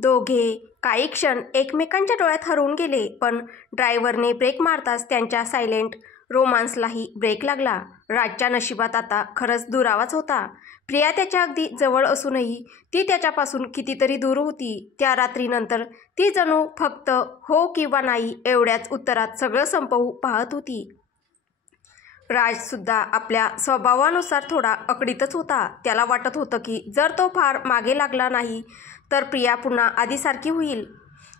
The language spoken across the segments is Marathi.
दोघे काही क्षण एकमेकांच्या डोळ्यात हरवून गेले, पण ड्रायव्हरने ब्रेक मारताच त्यांच्या सायलेंट रोमान्सलाही ब्रेक लागला. राजच्या नशिबात आता खरंच दुरावाच होता. प्रिया त्याच्या अगदी जवळ असूनही ती त्याच्यापासून कितीतरी दूर होती. त्या रात्रीनंतर ती जणू फक्त हो किंवा नाही एवढ्याच उत्तरात सगळं संपवू पाहत होती. राजसुद्धा आपल्या स्वभावानुसार थोडा अकडीतच होता. त्याला वाटत होतं की जर तो फार मागे लागला नाही तर प्रिया पुन्हा आधीसारखी होईल.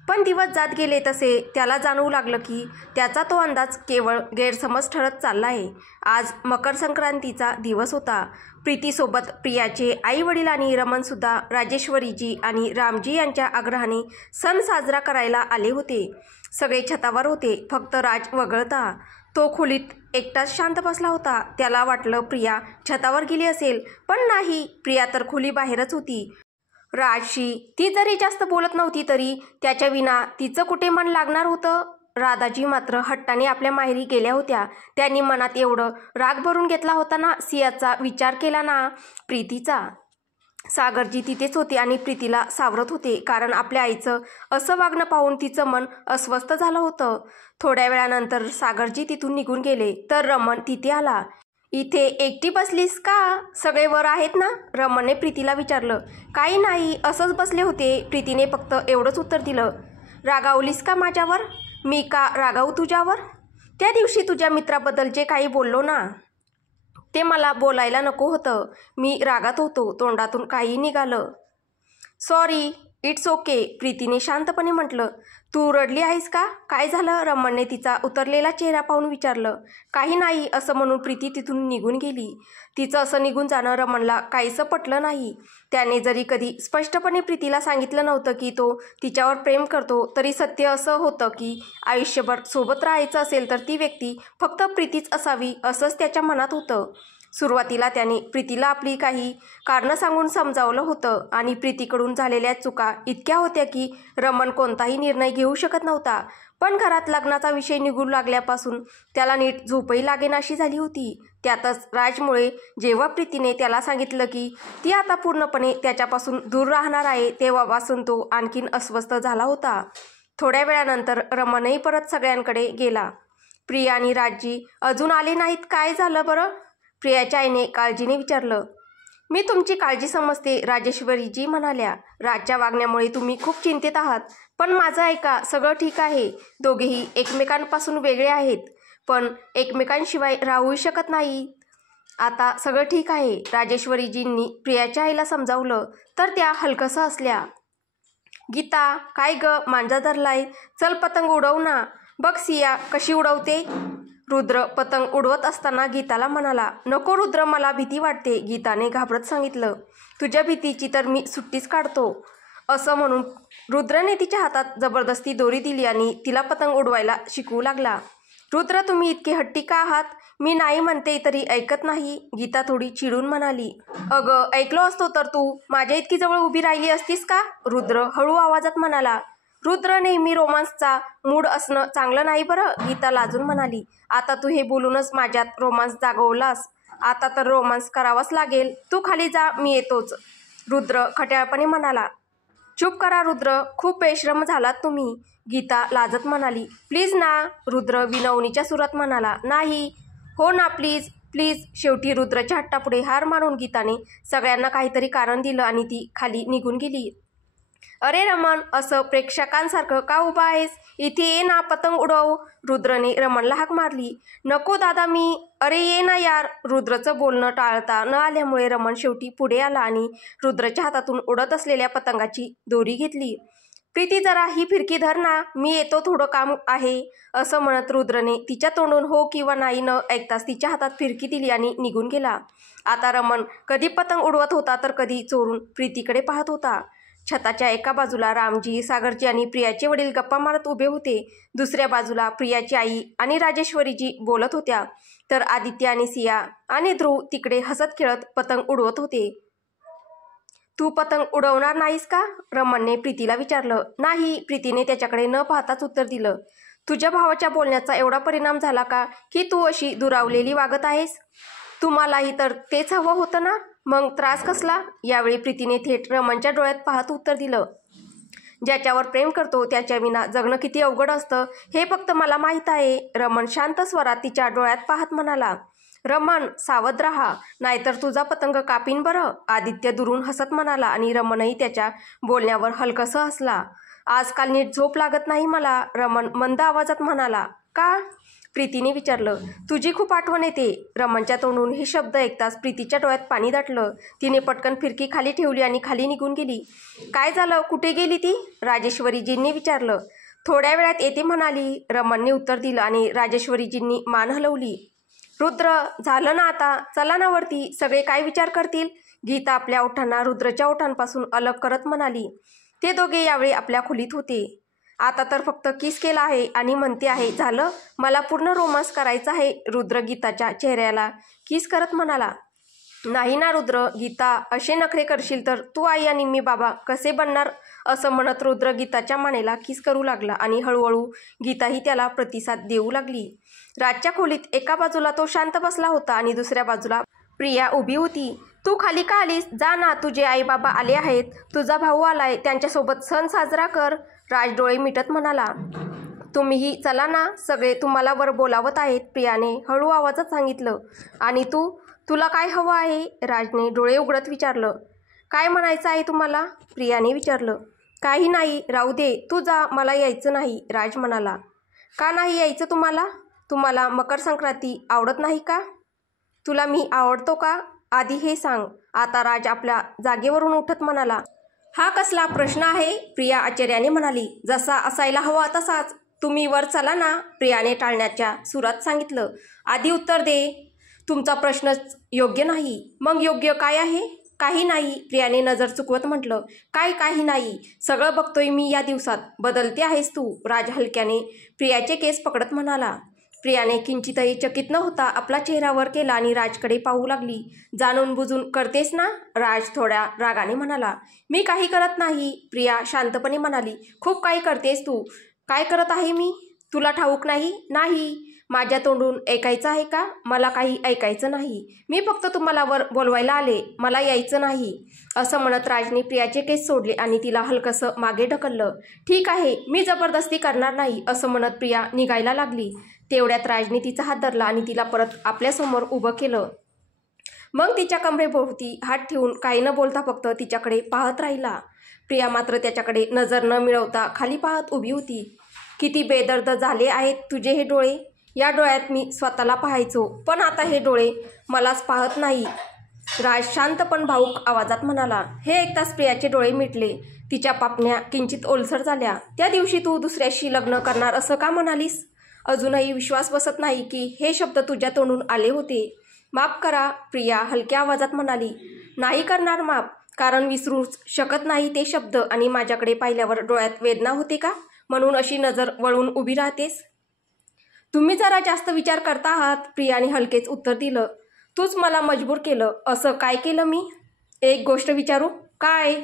पण दिवस जात गेले तसे त्याला जाणवू लागलं की त्याचा तो अंदाज केवळ गैरसमज ठरत चालला आहे. आज मकर संक्रांतीचा दिवस होता. प्रीतीसोबत प्रियाचे आई वडील आणि रमणसुद्धा राजेश्वरीजी आणि रामजी यांच्या आग्रहाने सण साजरा करायला आले होते. सगळे छतावर होते, फक्त राज वगळता. तो खोलीत एकटाच शांत बसला होता. त्याला वाटलं प्रिया छतावर गेली असेल, पण नाही, प्रिया तर खोलीबाहेरच होती. राजशी ती जरी जास्त बोलत नव्हती तरी त्याच्या विना तिचं कुठे मन लागणार होतं. राधाजी मात्र हट्टाने आपल्या माहेरी गेल्या होत्या. त्यांनी मनात एवढं राग भरून घेतला होता ना, सियाचा विचार केला ना, प्रीतीचा. सागरजी तिथेच होते आणि प्रीतीला सावरत होते, कारण आपल्या आईचं असं वागणं पाहून तिचं मन अस्वस्थ झालं होतं. थोड्या वेळानंतर सागरजी तिथून निघून गेले तर रमण तिथे आला. इथे एकटी बसलीस का? सगळे वर आहेत ना? रमणने प्रीतीला विचारलं. काही नाही, असंच बसले होते. प्रीतीने फक्त एवढंच उत्तर दिलं. रागावलीस का माझ्यावर? मी का रागावू तुझ्यावर? त्या दिवशी तुझ्या मित्राबद्दल जे काही बोललो ना, ते मला बोलायला नको होतं. मी रागात होतो, तोंडातून काही निघालं. सॉरी, इट्स ओके, प्रीतीने शांतपणे म्हटलं. तू रडली आहेस का? काय झालं? रमणने तिचा उतरलेला चेहरा पाहून विचारलं. काही नाही, असं म्हणून प्रीती तिथून निघून गेली. तिचं असं निघून जाणं रमणला काहीसं पटलं नाही. त्याने जरी कधी स्पष्टपणे प्रीतीला सांगितलं नव्हतं की तो तिच्यावर प्रेम करतो, तरी सत्य असं होतं की आयुष्यभर सोबत राहायचं असेल तर ती व्यक्ती फक्त प्रीतीच असावी असंच त्याच्या मनात होतं. सुरुवातीला त्याने प्रीतीला आपली काही कारणं सांगून समजावलं होतं आणि प्रीतीकडून झालेल्या चुका इतक्या होत्या की रमण कोणताही निर्णय घेऊ शकत नव्हता. पण घरात लग्नाचा विषय निघू लागल्यापासून त्याला नीट झोपही लागेनाशी झाली होती. त्यातच राजमुळे जेव्हा प्रीतीने त्याला सांगितलं की ती आता पूर्णपणे त्याच्यापासून दूर राहणार आहे, तेव्हापासून तो आणखीन अस्वस्थ झाला होता. थोड्या वेळानंतर रमणही परत सगळ्यांकडे गेला. प्रिया आणि राजजी अजून आले नाहीत, काय झालं बरं? प्रियाच्या आईने काळजीने विचारलं. मी तुमची काळजी समजते, राजेश्वरीजी म्हणाल्या. राजच्या वागण्यामुळे तुम्ही खूप चिंतित आहात, पण माझं ऐका, सगळं ठीक आहे. दोघेही एकमेकांपासून वेगळे आहेत, पण एकमेकांशिवाय राहूही शकत नाही. आता सगळं ठीक आहे, राजेश्वरीजींनी प्रियाच्या आईला समजावलं. तर त्या हलकसं हसल्या. गीता, काय ग, मांजा धरलाय? चल पतंग उडवू ना. बघ सिया कशी उडवते. रुद्र पतंग उडवत असताना गीताला म्हणाला. नको रुद्र, मला भीती वाटते, गीताने घाबरत सांगितलं. तुझ्या भीतीची तर मी सुट्टीच काढतो. असं म्हणून रुद्रने तिच्या हातात जबरदस्ती दोरी दिली आणि तिला पतंग उडवायला शिकवू लागला. रुद्र, तुम्ही इतके हट्टी का आहात? मी नाही म्हणते तरी ऐकत नाही, गीता थोडी चिडून म्हणाली. अगं, ऐकलो असतो तर तू माझ्या इतकी जवळ उभी राहिली असतीस का? रुद्र हळू आवाजात म्हणाला. रुद्र, नेहमी रोमांसचा मूड असणं चांगलं नाही बरं, गीता लाजून म्हणाली. आता तू हे बोलूनच माझ्यात रोमांस जागवलास. आता तर रोमांस करावाच लागेल. तू खाली जा, मी येतोच, रुद्र खट्याळपणे म्हणाला. चूप करा रुद्र, खूप बेशरम झालात तुम्ही, गीता लाजत म्हणाली. प्लीज ना, रुद्र विनवणीच्या सुरात म्हणाला. नाही, हो ना, प्लीज प्लीज. शेवटी रुद्रच्या हट्टापुढे हार मानून गीताने सगळ्यांना काहीतरी कारण दिलं आणि ती खाली निघून गेली. अरे रमण, असं प्रेक्षकांसारखं का उभा आहेस? इथे ये ना, पतंग उडव, रुद्रने रमणला हाक मारली. नको दादा, अरे ये ना यार. रुद्रचं बोलणं टाळता न आल्यामुळे रमण शेवटी पुढे आला आणि रुद्रच्या हातातून उडत असलेल्या पतंगाची दोरी घेतली. प्रीती, जरा ही फिरकी धर ना, मी येतो, थोडं काम आहे, असं म्हणत रुद्रने तिच्या तोंडून हो किंवा नाही न ऐकताच तिच्या हातात फिरकी दिली आणि निघून गेला. आता रमण कधी पतंग उडवत होता तर कधी चोरून प्रीतीकडे पाहत होता. छताच्या एका बाजूला रामजी, सागरजी आणि प्रियाचे वडील गप्पा मारत उभे होते. दुसऱ्या बाजूला प्रियाची आई आणि राजेश्वरीजी बोलत होत्या, तर आदित्य आणि सिया आणि ध्रुव तिकडे हसत खेळत पतंग उडवत होते. तू पतंग उडवणार नाहीस का? रमणने प्रीतीला विचारलं. नाही, प्रीतीने त्याच्याकडे न पाहताच उत्तर दिलं. तुझ्या भावाच्या बोलण्याचा एवढा परिणाम झाला का की तू अशी दुरावलेली वागत आहेस? तुम्हालाही तर तेच हवं होतं ना, मग त्रास कसला? यावेळी प्रीतीने थेट रमणच्या डोळ्यात पाहत उत्तर दिलं. ज्याच्यावर प्रेम करतो त्याच्या विना जगणं किती अवघड असतं हे फक्त मला माहीत आहे. रमण शांत स्वरात तिच्या डोळ्यात पाहत म्हणाला. रमण, सावध राहा, नाहीतर तुझा पतंग कापीन बरं. आदित्य दुरून हसत म्हणाला आणि रमणही त्याच्या बोलण्यावर हलकसं हसला. आजकाल नीट झोप लागत नाही मला, रमण मंद आवाजात म्हणाला. का? प्रीतीने विचारलं. तुझी खूप आठवण येते. रमणच्या तोंडून हे शब्द ऐकताच प्रीतीच्या डोळ्यात पाणी दाटलं. तिने पटकन फिरकी खाली ठेवली आणि खाली निघून गेली. काय झालं? कुठे गेली ती? राजेश्वरीजींनी विचारलं. थोड्या वेळात येते म्हणाली, रमणने उत्तर दिलं आणि राजेश्वरीजींनी मान हलवली. रुद्र, झालं ना आता, चला ना वरती, सगळे काय विचार करतील? गीता आपल्या ओठांना रुद्रच्या ओठांपासून अलग करत म्हणाली. ते दोघे यावेळी आपल्या खोलीत होते. आता तर फक्त किस केला आहे आणि म्हणते आहे, झालं, मला पूर्ण रोमांस करायचा आहे. रुद्र गीताच्या चेहऱ्याला किस करत म्हणाला. नाही ना रुद्र, गीता, असे नखरे करशील तर तू आई आणि मी बाबा कसे बनणार? असं म्हणत रुद्र गीताच्या मानेला किस करू लागला आणि हळूहळू गीताही त्याला प्रतिसाद देऊ लागली. राजच्या खोलीत एका बाजूला तो शांत बसला होता आणि दुसऱ्या बाजूला प्रिया उभी होती. तू खाली का आलीस? जा ना, तुझे आई बाबा आले आहेत, तुझा भाऊ आलाय, त्यांच्यासोबत सण साजरा कर. राज डोळे मिटत म्हणाला. तुम्हीही चला ना, सगळे तुम्हाला वर बोलावत आहेत, प्रियाने हळू आवाजात सांगितलं. आणि तुला काय हवं आहे? राजने डोळे उघडत विचारलं. काय म्हणायचं आहे तुम्हाला? प्रियाने विचारलं. काही नाही, राहू दे, तू जा, मला यायचं नाही, राज म्हणाला. का नाही यायचं तुम्हाला? तुम्हाला मकर संक्रांती आवडत नाही का? तुला मी आवडतो का? आधी हे सांग. आता राज आपल्या जागेवरून उठत म्हणाला. हा कसला प्रश्न आहे? प्रिया आश्चर्याने म्हणाली. जसा असायला हवा तसाच. तुम्ही वर चला ना, प्रियाने टाळण्याच्या सुरात सांगितलं. आधी उत्तर दे. तुमचा प्रश्नच योग्य नाही. मग योग्य काय आहे? काही नाही, प्रियाने नजर चुकवत म्हटलं. काय काही नाही? सगळं बघतोय मी या दिवसात. बदलते आहेस तू, राज हलक्याने प्रियाचे केस पकडत म्हणाला. प्रियाने किंचितही चकित न होता आपला चेहरा वर केला आणि राजकडे पाहू लागली. जाणून बुजून करतेस ना? राज थोड्या रागाने म्हणाला. मी काही करत नाही, प्रिया शांतपणे म्हणाली. खूप काही करतेस तू. काय करत आहे मी? तुला ठाऊक नाही? नाही. माझ्या तोंडून ऐकायचं आहे का? मला काही ऐकायचं नाही. मी फक्त तुम्हाला वर बोलवायला आले, मला यायचं नाही. असं म्हणत राजने प्रियाचे केस सोडले आणि तिला हलकसं मागे ढकललं. ठीक आहे, मी जबरदस्ती करणार नाही, असं म्हणत प्रिया निघायला लागली. तेवढ्यात राजने तिचा हात धरला आणि तिला परत आपल्यासमोर उभं केलं. मग तिच्या कमरेभोवती हात ठेवून काही न बोलता फक्त तिच्याकडे पाहत राहिला. प्रिया मात्र त्याच्याकडे नजर न मिळवता खाली पाहत उभी होती. किती बेदर्द झाले आहेत तुझे हे डोळे. या डोळ्यात मी स्वतःला पाहायचो, पण आता हे डोळे मलाच पाहत नाही, राज शांत पण भाऊक आवाजात म्हणाला. हे ऐकताच प्रियाचे डोळे मिटले. तिच्या पापण्या किंचित ओलसर झाल्या. त्या दिवशी तू दुसऱ्याशी लग्न करणार असं का म्हणालीस? अजूनही विश्वास बसत नाही की हे शब्द तुझ्या तोंडून आले होते. माफ करा, प्रिया हलक्या आवाजात म्हणाली. नाही करणार माफ, कारण विसरूच शकत नाही ते शब्द. आणि माझ्याकडे पाहिल्यावर डोळ्यात वेदना होते का, म्हणून अशी नजर वळून उभी राहतेस? तुम्ही जरा जास्त विचार करता आहात, प्रियाने हलकेच उत्तर दिलं. तूच मला मजबूर केलं. असं काय केलं मी? एक गोष्ट विचारू? काय?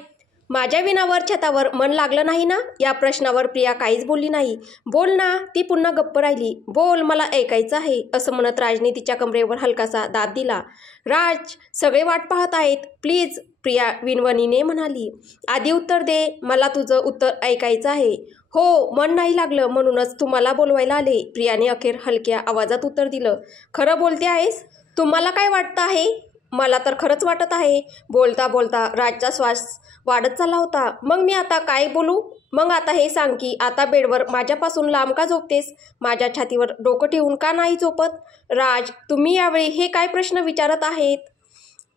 माझ्या विनावर छतावर मन लागलं नाही ना? या प्रश्नावर प्रिया काहीच बोलली नाही. बोल ना, ती पुन्हा गप्प राहिली. बोल, मला ऐकायचं आहे, असं म्हणत राजने तिच्या कमरेवर हलकासा दाब दिला. राज, सगळे वाट पाहत आहेत, प्लीज, प्रिया विनवणीने म्हणाली. आधी उत्तर दे, मला तुझं उत्तर ऐकायचं आहे. हो, मन नाही लागलं म्हणूनच तुम्हाला बोलवायला आले, प्रियाने अखेर हलक्या आवाजात उत्तर दिलं. खरं बोलते आहेस? तुम्हाला काय वाटतं आहे? मला तर खरंच वाटत आहे. बोलता बोलता राजचा श्वास वाढत चालला होता. मग मी आता काय बोलू? मग आता हे सांग की आता बेडवर माझ्यापासून लांब का झोपतेस? माझ्या छातीवर डोकं ठेवून का नाही झोपत? राज, तुम्ही यावेळी हे काय प्रश्न विचारत आहेत?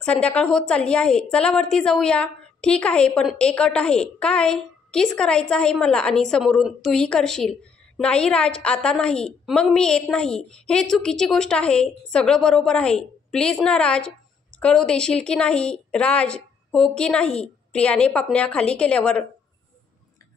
संध्याकाळ होत चालली आहे, चला वरती जाऊया. ठीक आहे, पण एक अट आहे. काय? किस करायचं आहे मला आणि समोरून तूही करशील. नाही राज, आता नाही. मग मी येत नाही. हे चुकीची गोष्ट आहे. सगळं बरोबर आहे. प्लीज ना राज, करू देशील की नाही? राज, हो की नाही? प्रियाने पापण्या खाली केल्यावर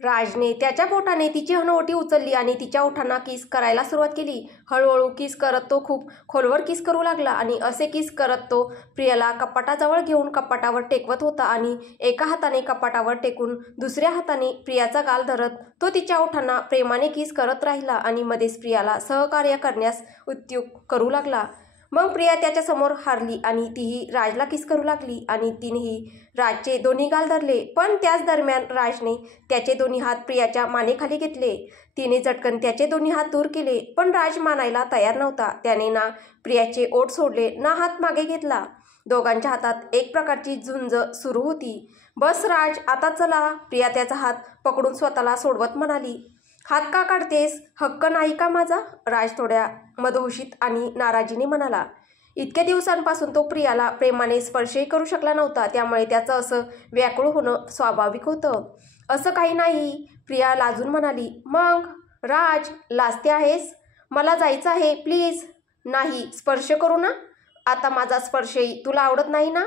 राजने त्याच्या बोटाने तिची हनुवटी उचलली आणि तिच्या ओठांना किस करायला सुरुवात केली. हळूहळू किस करत तो खूप खोलवर किस करू लागला आणि असे किस करत तो प्रियाला कपाटाजवळ घेऊन कपाटावर टेकवत होता आणि एका हाताने कपाटावर टेकून दुसऱ्या हाताने प्रियाचा गाल धरत तो तिच्या ओठांना प्रेमाने किस करत राहिला आणि मध्येच प्रियाला सहकार्य करण्यास उत्सुक करू लागला. मग प्रिया त्याच्यासमोर हारली आणि तीही राजला किस करू लागली आणि तिनेही राजचे दोन्ही गाल धरले. पण त्याच दरम्यान राजने त्याचे दोन्ही हात प्रियाच्या मानेखाली घेतले. तिने झटकन त्याचे दोन्ही हात दूर केले, पण राज मानायला तयार नव्हता. त्याने ना प्रियाचे ओठ सोडले ना हात मागे घेतला. दोघांच्या हातात एक प्रकारची झुंज सुरू होती. बस राज, आता चला, प्रिया त्याचा हात पकडून स्वतःला सोडवत म्हणाली. हात का काढतेस? हक्क नाही का माझा? राज थोड्या मदहोशीत आणि नाराजीने म्हणाला. इतक्या दिवसांपासून तो प्रियाला प्रेमाने स्पर्शही करू शकला नव्हता, त्यामुळे त्याचं असं व्याकुळ होणं स्वाभाविक होतं. असं काही नाही, प्रिया लाजून म्हणाली. मग राज, लाजते आहेस? मला जायचं आहे, प्लीज. नाही, स्पर्श करू ना? आता माझा स्पर्शही तुला आवडत नाही ना?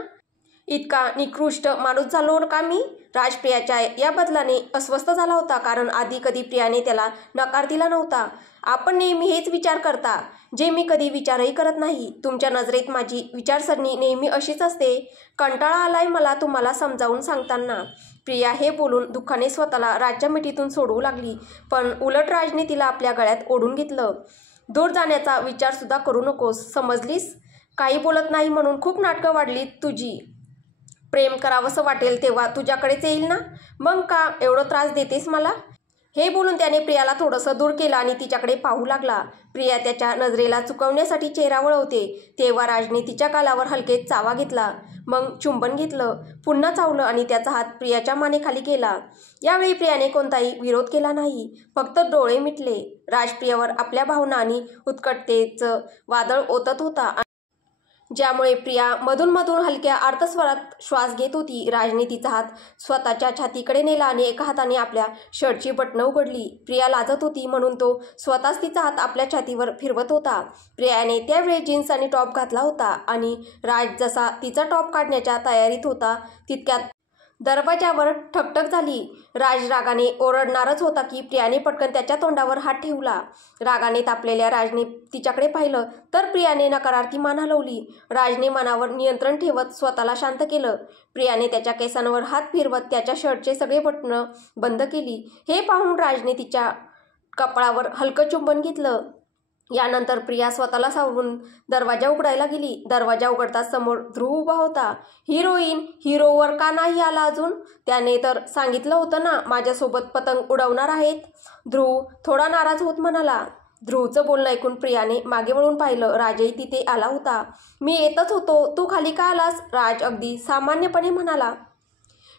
इतका निकृष्ट माणूस झालो का मी? राज प्रियाच्या या बदलाने अस्वस्थ झाला होता, कारण आधी कधी प्रियाने त्याला नकार दिला नव्हता. आपण नेहमी हेच विचार करता, जे मी कधी विचारही करत नाही. तुमच्या नजरेत माझी विचारसरणी नेहमी अशीच असते. कंटाळा आलाय मला तुम्हाला समजावून सांगताना. प्रिया हे बोलून दुःखाने स्वतःला राजच्या मिठीतून सोडवू लागली, पण उलट राजने तिला आपल्या गळ्यात ओढून घेतलं. दूर जाण्याचा विचारसुद्धा करू नकोस, समजलीस? काही बोलत नाही म्हणून खूप नाटकं वाढली तुझी. प्रेम करावंसं वाटेल तेव्हा तुझ्याकडेच येईल ना? मग का एवढं त्रास देतेस मला? हे बोलून त्याने प्रियाला थोडंसं दूर केलं आणि तिच्याकडे पाहू लागला. प्रिया त्याच्या नजरेला चुकवण्यासाठी चेहरा वळवते तेव्हा राजने तिच्या गालावर हलके चावा घेतला. मग चुंबन घेतलं, पुन्हा चावलं आणि त्याचा हात प्रियाच्या मानेखाली गेला. यावेळी प्रियाने कोणताही विरोध केला नाही, फक्त डोळे मिटले. राज प्रियावर आपल्या भावना आणि उत्कटतेचं वादळ ओतत होता, ज्यामुळे प्रिया मधून मधून हलक्या आर्तस्वरात श्वास घेत होती. राजने तिचा हात स्वतःच्या छातीकडे नेला आणि एका हाताने आपल्या शर्टची बटणं उघडली. प्रिया लाजत होती म्हणून तो स्वतःच तिचा हात आपल्या छातीवर फिरवत होता. प्रियाने त्यावेळी जीन्स आणि टॉप घातला होता आणि राज जसा तिचा टॉप काढण्याच्या तयारीत होता तितक्यात दरवाजावर ठकठक झाली. राज रागाने ओरडणारच होता की प्रियाने पटकन त्याच्या तोंडावर हात ठेवला. रागाने तापलेल्या राजने तिच्याकडे पाहिलं तर प्रियाने नकारार्थी मान हलवली. राजने मनावर नियंत्रण ठेवत स्वतःला शांत केलं. प्रियाने त्याच्या केसांवर हात फिरवत त्याच्या शर्टचे सगळे बटणं बंद केली. हे पाहून राजने तिच्या कपाळावर हलकं चुंबन घेतलं. यानंतर प्रिया स्वतःला सावरून दरवाजा उघडायला गेली. दरवाजा उघडताच समोर ध्रुव उभा होता. हिरोईन, हिरोवर का नाही आला अजून? त्याने तर सांगितलं होतं ना माझ्यासोबत पतंग उडवणार आहेत. ध्रुव थोडा नाराज होत म्हणाला. ध्रुवचं बोलणं ऐकून प्रियाने मागे वळून पाहिलं. राजही तिथे आला होता. मी येतच होतो, तू खाली का आलास? राज अगदी सामान्यपणे म्हणाला.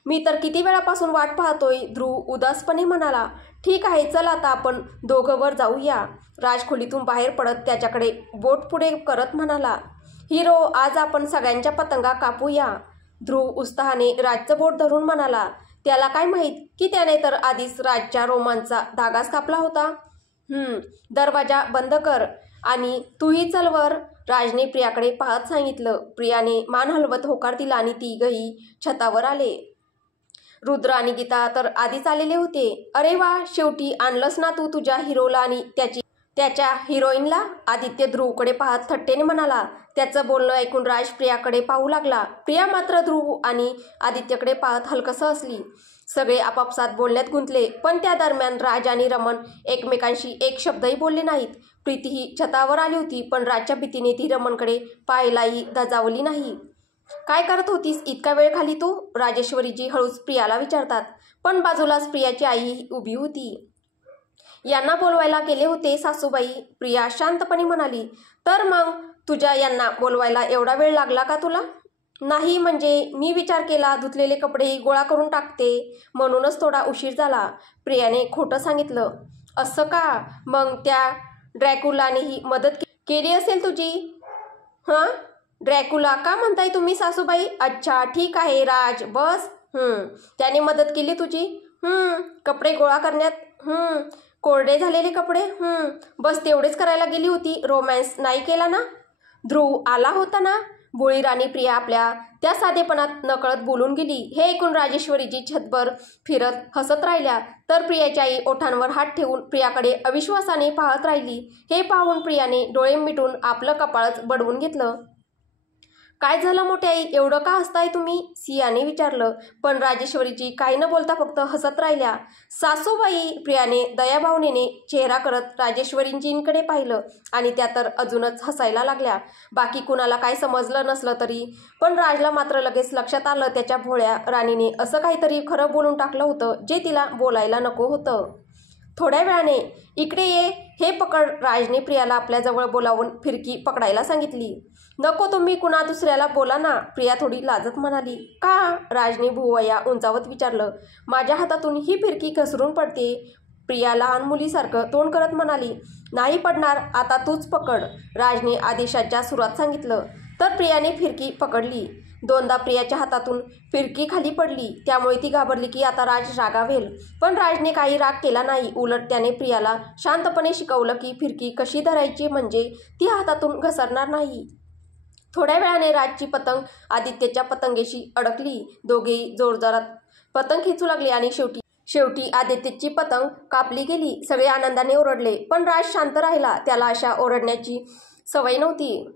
मी तर किती वेळापासून वाट पाहतोय, ध्रुव उदासपणे म्हणाला. ठीक आहे, चल आता आपण दोघं वर जाऊया. राज खोलीतून बाहेर पडत त्याच्याकडे बोट पुढे करत म्हणाला. हिरो, आज आपण सगळ्यांच्या पतंगा कापूया. ध्रुव उत्साहाने राजचं बोट धरून म्हणाला. त्याला काय माहीत की त्याने तर आधीच राजच्या रोमांचा धागाच कापला होता. दरवाजा बंद कर आणि तूही चल वर, राजने प्रियाकडे पाहत सांगितलं. प्रियाने मान हलवत होकार दिला आणि तिघही छतावर आले. रुद्र आणि गीता तर आधीच आलेले होते. अरे वा, शेवटी आणलंस ना तू तुझ्या हिरोला आणि त्याच्या हिरोईनला? आदित्य ध्रुवकडे पाहत थट्टेने म्हणाला. त्याचं बोलणं ऐकून राज प्रियाकडे पाहू लागला. प्रिया मात्र ध्रुव आणि आदित्यकडे पाहत हलकसं हसली. सगळे आपापसात बोलण्यात गुंतले, पण त्या दरम्यान राज आणि रमण एकमेकांशी एक शब्दही बोलले नाहीत. प्रीतीही छतावर आली होती, पण राजच्या भीतीने ती रमणकडे पाहायलाही धजावली नाही. काय करत होतीस इतका वेळ खाली तू? राजेश्वरीजी हळूच प्रियाला विचारतात, पण बाजूलाच प्रियाची आई उभी होती. यांना बोलवायला गेले होते सासूबाई, प्रिया शांतपणे म्हणाली. तर मग तुझ्या यांना बोलवायला एवढा वेळ लागला का तुला? नाही म्हणजे मी विचार केला धुतलेले कपडेही गोळा करून टाकते म्हणूनच थोडा उशीर झाला, प्रियाने खोटं सांगितलं. असं का? मग त्या ड्रॅकुलानेही मदत केली असेल तुझी? हां, ड्रॅकुला का म्हणताय तुम्ही सासूबाई? अच्छा, ठीक आहे राज, बस. त्याने मदत केली तुझी? कपडे गोळा करण्यात? कोरडे झालेले कपडे? बस तेवढेच करायला गेली होती, रोमॅन्स नाही केला ना? ध्रुव आला होता ना? भोळी राणी प्रिया आपल्या त्या साधेपणात नकळत बोलून गेली. हे ऐकून राजेश्वरीजी छतभर फिरत हसत राहिल्या, तर प्रियाच्या आई ओठांवर हात ठेवून प्रियाकडे अविश्वासाने पाहत राहिली. हे पाहून प्रियाने डोळे मिटून आपलं कपाळच बडवून घेतलं. काय झालं मोठी आई, एवढं का हसताय तुम्ही, सियाने विचारलं. पण राजेश्वरीजी काही न बोलता फक्त हसत राहिल्या. सासूबाई, प्रियाने दयाभावनेने चेहरा करत राजेश्वरीजींकडे पाहिलं आणि त्या तर अजूनच हसायला लागल्या. बाकी कुणाला काय समजलं नसलं तरी पण राजला मात्र लगेच लक्षात आलं त्याच्या भोळ्या राणीने असं काहीतरी खरं बोलून टाकलं होतं जे तिला बोलायला नको होतं. थोड्या वेळाने, इकडे ये, हे पकड, राजने प्रियाला आपल्याजवळ बोलावून फिरकी पकडायला सांगितली. नको, तुम्ही कुणा दुसऱ्याला बोला ना, प्रिया थोडी लाजत म्हणाली. का, राजने भुवया उंचावत विचारलं. माझ्या हातातून ही फिरकी घसरून पडते, प्रिया लहान मुलीसारखं तोंड करत म्हणाली. नाही पडणार, आता तूच पकड, राजने आदेशाच्या सुरात सांगितलं. तर प्रियाने फिरकी पकडली. दोनदा प्रियाच्या हातातून फिरकी खाली पडली. त्यामुळे ती घाबरली की आता राज रागावेल. पण राजने काही राग केला नाही. उलट त्याने प्रियाला शांतपणे शिकवलं की फिरकी कशी धरायची म्हणजे ती हातातून घसरणार नाही. थोड्या वेळाने राजची पतंग आदित्यच्या पतंगेशी अडकली. दोघेही जोरजोरात पतंग खेचू लागले आणि शेवटी आदित्यची पतंग कापली गेली. सगळे आनंदाने ओरडले. पण राज शांत राहिला. त्याला अशा ओरडण्याची सवय नव्हती.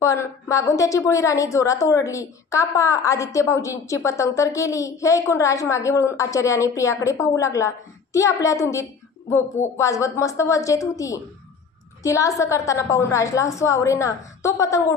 पण मागून त्याची भोळी राणी जोरात ओरडली. कापा, आदित्य भाऊजींची पतंग तर गेली. हे ऐकून राज मागे वळून आश्चर्याने प्रियाकडे पाहू लागला. ती आपल्या धुंदीत भोपू वाजवत मस्त मजेत होती. तिला असं करताना पाहून राजला हसू आवरेना. तो पतंग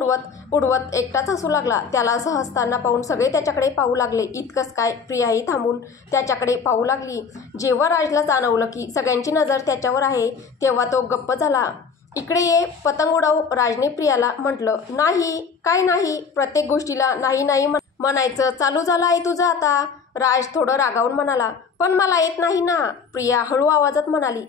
उडवत एकटाच हसू लागला. त्याला असं हसताना पाहून सगळे त्याच्याकडे पाहू लागले. इतकंच काय, प्रियाही थांबून त्याच्याकडे पाहू लागली. जेव्हा राजला जाणवलं की सगळ्यांची नजर त्याच्यावर आहे तेव्हा तो गप्प झाला. इकडे ये, पतंग उडव, राजने प्रियाला म्हटलं. नाही, काय नाही, प्रत्येक गोष्टीला नाही नाही म्हणायचं चालू झालं आहे तुझं आता, राज थोडं रागावून म्हणाला. पण मला येत नाही ना, प्रिया हळू आवाजात म्हणाली.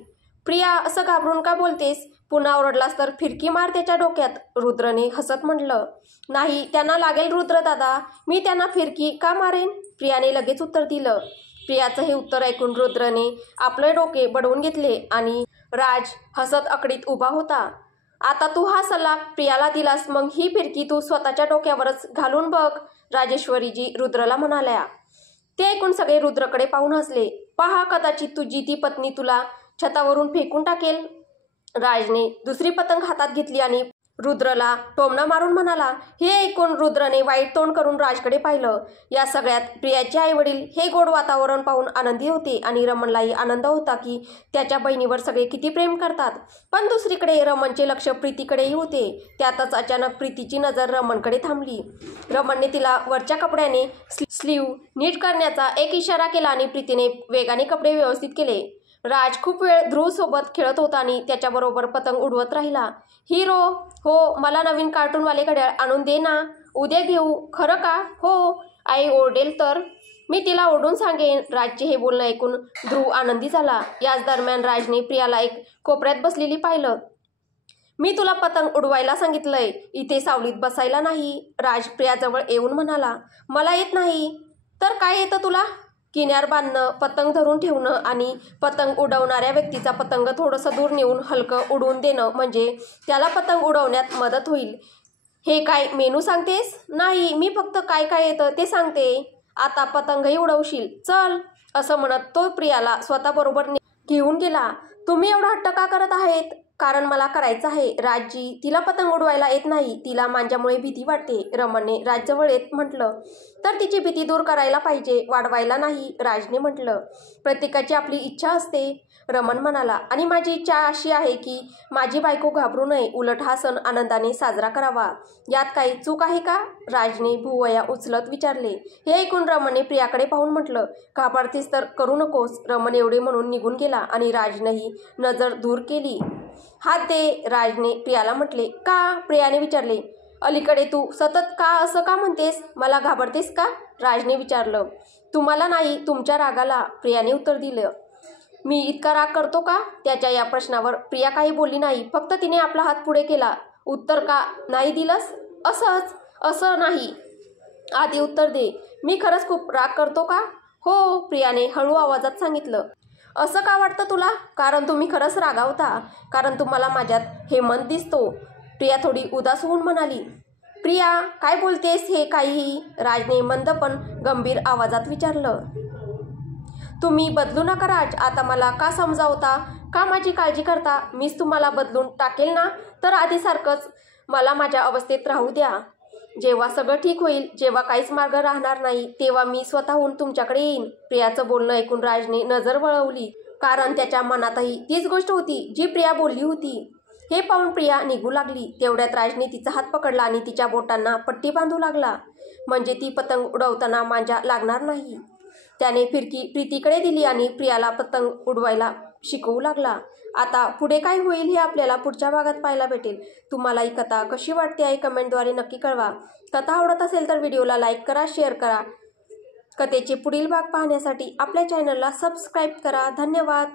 प्रिया, असं घाबरून का बोलतेस, पुन्हा ओरडलास तर फिरकी मार त्याच्या डोक्यात, रुद्रने हसत म्हटलं. नाही, त्यांना लागेल रुद्र दादा, मी त्यांना फिरकी का मारेन, प्रियाने लगेच उत्तर दिलं. प्रियाचं हे उत्तर ऐकून रुद्रने आपले डोके बडवून घेतले आणि राज हसत अकडीत उभा होता. आता तू हा सल्ला प्रियाला दिलास, मग ही फिरकी तू स्वतःच्या डोक्यावरच घालून बघ, राजेश्वरीजी रुद्रला म्हणाल्या. ते ऐकून सगळे रुद्रकडे पाहून हसले. पहा, कदाचित तुझी ती पत्नी तुला छतावरून फेकून टाकेल. राजने दुसरी पतंग हातात घेतली आणि रुद्रला टोमणा मारून म्हणाला. हे ऐकून रुद्रने वाईट तोंड करून राजकडे पाहिलं. या सगळ्यात प्रियाचे आईवडील हे गोड वातावरण पाहून आनंदी होते आणि रमणलाही आनंद होता की त्याच्या बहिणीवर सगळे किती प्रेम करतात. पण दुसरीकडे रमणचे लक्ष प्रीतीकडेही होते. त्यातच अचानक प्रीतीची नजर रमणकडे थांबली. रमणने तिला वरच्या कपड्याने स्लीव नीट करण्याचा एक इशारा केला आणि प्रीतीने वेगाने कपडे व्यवस्थित केले. राज खूप वेळ ध्रुवसोबत खेळत होता आणि त्याच्याबरोबर पतंग उडवत राहिला. हिरो, हो, मला नवीन कार्टूनवाले घड्याळ आणून दे ना, उद्या घेऊ. खरं का? हो, आई ओरडेल तर मी तिला ओरडून सांगेन. राजचे हे बोलणं ऐकून ध्रुव आनंदी झाला. याच दरम्यान राजने प्रियाला एक कोपऱ्यात बसलेली पाहिलं. मी तुला पतंग उडवायला सांगितलंय, इथे सावलीत बसायला नाही, राज प्रियाजवळ येऊन म्हणाला. मला येत नाही. तर काय येतं तुला? किनार बांधणं, पतंग धरून ठेवणं आणि पतंग उडवणाऱ्या व्यक्तीचा पतंग थोडंसं दूर नेऊन हलकं उडवून देणं म्हणजे त्याला पतंग उडवण्यात मदत होईल. हे काय मेनू सांगतेस? नाही, मी फक्त काय काय येतं ते सांगते. आता पतंगही उडवशील, चल, असं म्हणत तो प्रियाला स्वतःबरोबर घेऊन गेला. तुम्ही एवढा हट्ट का करत आहेत? कारण मला करायचं आहे, राजजी, तिला पतंग उडवायला येत नाही, तिला मांजामुळे भीती वाटते, रमणने राजजवळ येत म्हटलं. तर तिची भीती दूर करायला पाहिजे, वाढवायला नाही, राजने म्हटलं. प्रत्येकाची आपली इच्छा असते, रमण म्हणाला. आणि माझी इच्छा अशी आहे की माझी बायको घाबरू नये, उलट हा सण आनंदाने साजरा करावा. यात काही चूक आहे का? राजने भुवया उचलत विचारले. हे ऐकून रमणने प्रियाकडे पाहून म्हटलं. घाबरतेस तर करू नकोस, रमण एवढे म्हणून निघून गेला आणि राजनेही नजर दूर केली. हात दे, राजने प्रियाला म्हटले. का? प्रियाने विचारले. अलीकडे तू सतत का असं का म्हणतेस? मला घाबरतेस का? राजने विचारलं. तुम्हाला नाही, तुमच्या रागाला, प्रियाने उत्तर दिलं. मी इतका राग करतो का? त्याच्या या प्रश्नावर प्रिया काही बोलली नाही. फक्त तिने आपला हात पुढे केला. उत्तर का नाही दिलंस? असंच. असं नाही, आधी उत्तर दे. मी खरंच खूप राग करतो का? हो, प्रियाने हळू आवाजात सांगितलं. असं का वाटतं तुला? कारण तुम्ही खरंच रागावता, कारण तुम्हाला माझ्यात हेमंत दिसतो, प्रिया थोडी उदास होऊन म्हणाली. प्रिया, काय बोलतेस हे काहीही? राजने मंद पण गंभीर आवाजात विचारलं. तुम्ही बदलू नका राज, आता मला का समजावता, का माझी काळजी करता? मीच तुम्हाला बदलून टाकेल ना, तर आधीसारखंच मला माझ्या अवस्थेत राहू द्या. जेव्हा सगळं ठीक होईल, जेव्हा काहीच मार्ग राहणार नाही, तेव्हा मी स्वतःहून तुमच्याकडे येईन. प्रियाचं बोलणं ऐकून राजने नजर वळवली, कारण त्याच्या मनातही तीच गोष्ट होती जी प्रिया बोलली होती. हे पाहून प्रिया निघू लागली. तेवढ्यात राजने तिचा हात पकडला आणि तिच्या बोटांना पट्टी बांधू लागला, म्हणजे ती पतंग उडवताना मांजा लागणार नाही. त्याने फिरकी प्रीतीकडे दिली आणि प्रियाला पतंग उडवायला शिकवू लागला. आता पुढे काय होईल हे आपल्याला पुढच्या भागात पाहायला भेटेल. तुम्हाला ही कथा कशी वाटते आहे कमेंटद्वारे नक्की कळवा. कथा आवडत असेल तर व्हिडिओला लाईक करा, शेअर करा. कथेचे पुढील भाग पाहण्यासाठी आपल्या चॅनलला सबस्क्राईब करा. धन्यवाद.